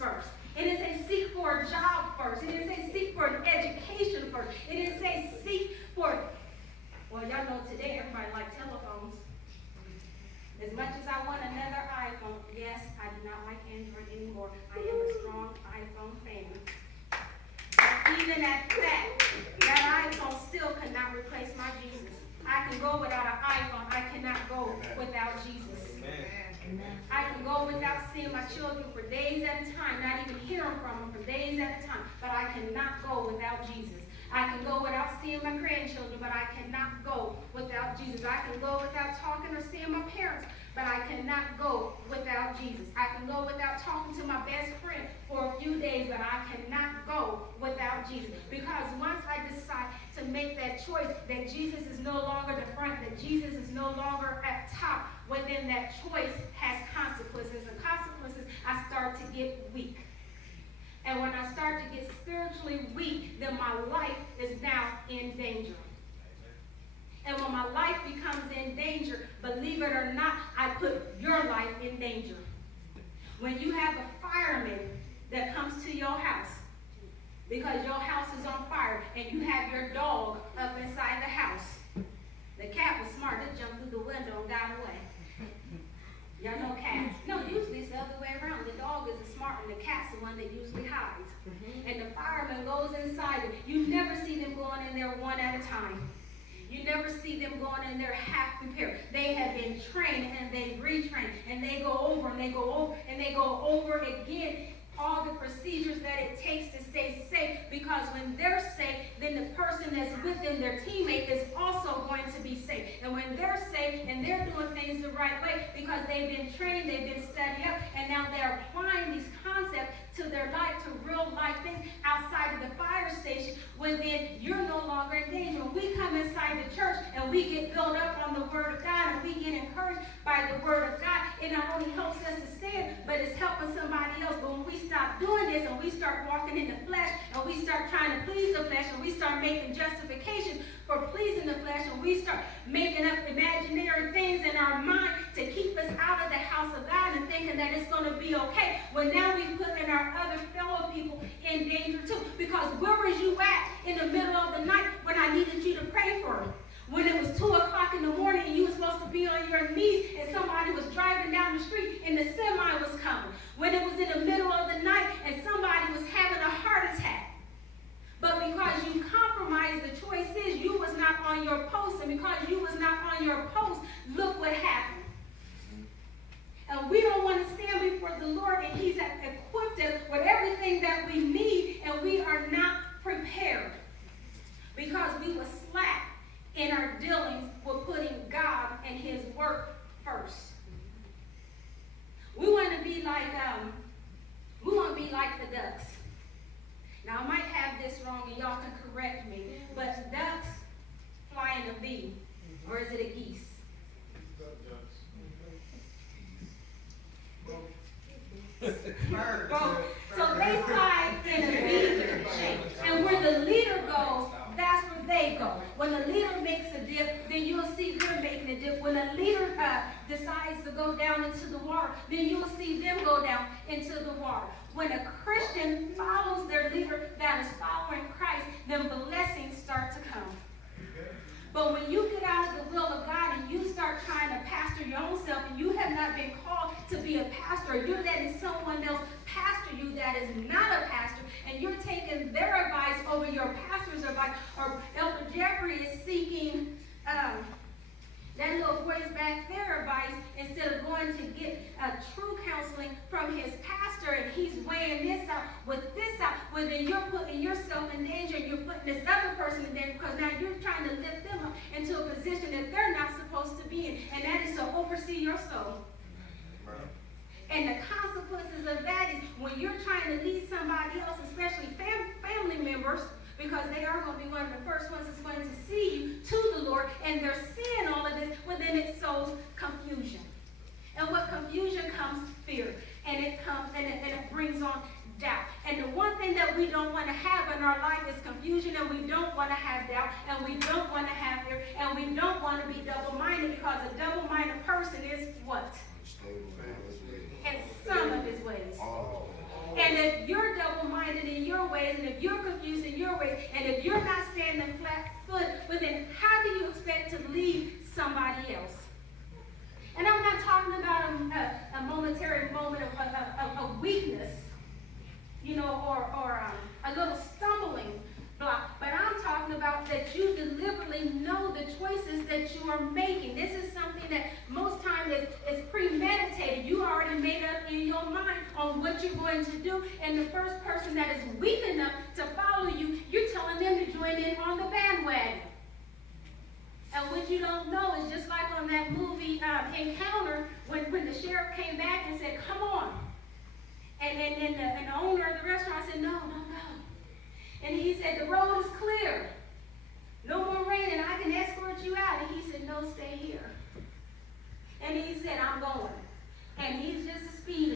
first. It didn't say seek for a job first. It didn't say seek for an education first. It didn't say seek for, well, y'all know today everybody likes telephones. As much as I want another iPhone, yes, I do not like Android anymore. I am a strong iPhone fan. But even at that iPhone still cannot replace my Jesus. I can go without an iPhone. I cannot go without Jesus. Amen. I can go without seeing my children for days at a time, not even hearing from them for days at a time, but I cannot go without Jesus. I can go without seeing my grandchildren, but I cannot go without Jesus. I can go without talking or seeing my parents, but I cannot go without Jesus. I can go without talking to my best friend for a few days, but I cannot go without Jesus. Because once I decide to make that choice that Jesus is no longer the front, that Jesus is no longer at top, within that choice has consequences. And consequences, I start to get weak. And when I start to get spiritually weak, then my life is now in danger. And when my life becomes in danger, believe it or not, I put your life in danger. When you have a fireman that comes to your house because your house is on fire and you have your dog up inside the house, the cat was smart. It jumped through the window and got away. Y'all know cats. No, usually it's the other way around. The dog is the smart one. The cat's the one that usually hides. And the fireman goes inside it. You never see them going in there one at a time. You never see them going in there half prepared. They have been trained and they retrained. And they go over and they go over and they go over again all the procedures that it takes to stay safe, because when they're safe, then the person that's with them, their teammate, is also going to be safe. And when they're safe and they're doing things the right way because they've been trained, they've been studied up, and now they're applying these concepts to their life, to real life things outside of the fire station, well then you're no longer in danger. When we come inside the church and we get built up on the Word of God and we get encouraged by the Word of God, it not only helps us to stand, but it's helping somebody else. But when we stop doing this and we start walking in the flesh and we start trying to please the flesh and we start making justifications for pleasing the flesh and we start making up imaginary things in our mind to keep us out of the house of God and thinking that it's going to be okay, well now we've put in our other fellow people in danger too. Because where was you at in the middle of the night when I needed you to pray for them? When it was 2 o'clock in the morning and you were supposed to be on your knees and somebody was driving down the street and the semi was coming. When it was in the middle of the night and somebody was having a heart attack. But because you compromised, the choice is you was not on your post. And because you was not on your post, look what happened. And we don't want to stand before the Lord and He's equipped us with everything that we need and we are not prepared. Because we were slack in our dealings with putting God and His work first. We want to be like the ducks. Now I might have this wrong and y'all can correct me, but ducks fly in a bee, or is it a geese? So they fly in a bee shape, and where the leader goes, that's where they go. When the leader makes a dip, then you'll see them making a dip. When the leader decides to go down into the water, then you'll see them go down into the water. When a Christian follows their leader that is following Christ, then blessings start to come. But when you get out of the will of God and you start trying to pastor your own self and you have not been called to be a pastor, or you're letting someone else pastor you that is not a pastor, and you're taking their advice over your pastor's advice, or Elder Jeffrey is seeking that little boy's back there advice instead of going to get true counseling from his pastor, and he's weighing this out with this out, well then you're putting yourself in danger and you're putting this other person in danger, because now you're trying to lift them up into a position that they're not supposed to be in, and that is to oversee your soul. And the consequences of that is when you're trying to lead somebody else, especially family members, because they are going to be one of the first ones that's going to see you to the Lord, and they're seeing all of this, well then it sows confusion. And with confusion comes fear, and it comes and it brings on doubt. And the one thing that we don't want to have in our life is confusion, and we don't want to have doubt, and we don't want to have fear, and we don't want to be double-minded, because a double-minded person is what? In some of his ways. And your ways, and if you're confused in your ways, and if you're not standing flat foot, well then how do you expect to lead somebody else? And I'm not talking about a momentary moment of weakness, you know, or a little stumbling block. But I'm talking about that you deliberately know the choices that you are making. This is something that most times is premeditated. You already made up in your mind on what you're going to do. And the first person that is weak enough to follow you, you're telling them to join in on the bandwagon. And what you don't know is just like on that movie Encounter, when the sheriff came back and said, come on. And the owner of the restaurant said, no. And he said, the road is clear. No more rain, and I can escort you out. And he said, no, stay here. And he said, I'm going. And he's just a speed